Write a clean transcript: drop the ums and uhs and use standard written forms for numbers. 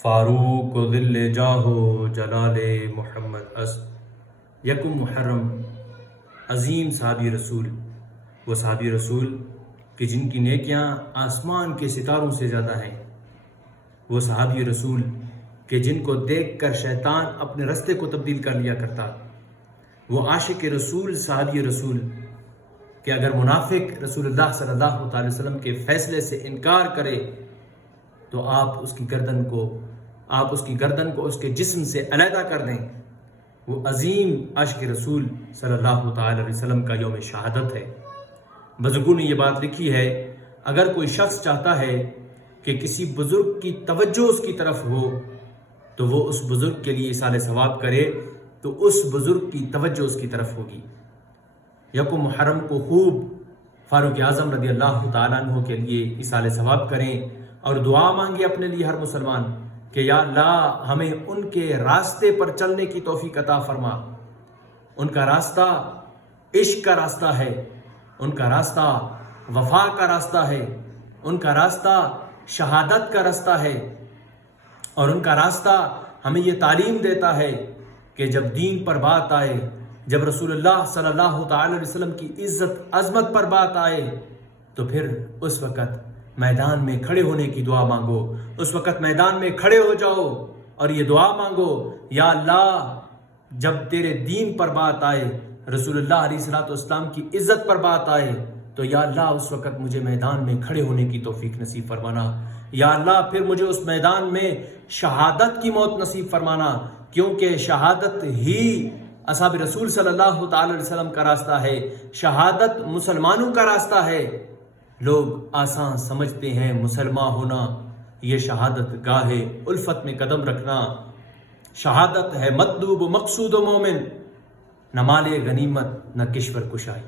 فاروق و ذل جاہو جلال محمد یکم محرم عظیم صحابی رسول، وہ صحابی رسول کہ جن کی نیکیاں آسمان کے ستاروں سے زیادہ ہیں، وہ صحابی رسول کہ جن کو دیکھ کر شیطان اپنے رستے کو تبدیل کر لیا کرتا، وہ عاشق رسول صحابی رسول کہ اگر منافق رسول اللہ صلی اللہ تعالی وسلم کے فیصلے سے انکار کرے تو آپ اس کی گردن کو اس کے جسم سے علیحدہ کر دیں۔ وہ عظیم عاشق رسول صلی اللہ تعالی علیہ وسلم کا یوم شہادت ہے۔ بزرگوں نے یہ بات لکھی ہے، اگر کوئی شخص چاہتا ہے کہ کسی بزرگ کی توجہ اس کی طرف ہو تو وہ اس بزرگ کے لیے ایصال ثواب کرے تو اس بزرگ کی توجہ اس کی طرف ہوگی۔ یکم محرم کو خوب فاروق اعظم رضی اللہ تعالیٰ عنہ کے لیے ایصال ثواب کریں اور دعا مانگے اپنے لیے ہر مسلمان کہ یا اللہ ہمیں ان کے راستے پر چلنے کی توفیق عطا فرما۔ ان کا راستہ عشق کا راستہ ہے، ان کا راستہ وفا کا راستہ ہے، ان کا راستہ شہادت کا راستہ ہے، اور ان کا راستہ ہمیں یہ تعلیم دیتا ہے کہ جب دین پر بات آئے، جب رسول اللہ صلی اللہ تعالی علیہ وسلم کی عزت عظمت پر بات آئے تو پھر اس وقت میدان میں کھڑے ہونے کی دعا مانگو، اس وقت میدان میں کھڑے ہو جاؤ اور یہ دعا مانگو، یا اللہ جب تیرے دین پر بات آئے، رسول اللہ علیہ الصلوۃ والسلام کی عزت پر بات آئے تو یا اللہ اس وقت مجھے میدان میں کھڑے ہونے کی توفیق نصیب فرمانا، یا اللہ پھر مجھے اس میدان میں شہادت کی موت نصیب فرمانا، کیونکہ شہادت ہی اصحاب رسول صلی اللہ تعالی علیہ وسلم کا راستہ ہے، شہادت مسلمانوں کا راستہ ہے۔ لوگ آسان سمجھتے ہیں مسلمان ہونا، یہ شہادت گاہ الفت میں قدم رکھنا، شہادت ہے مطلوب و مقصود و مومن، نہ مال غنیمت نہ کشور کشائی۔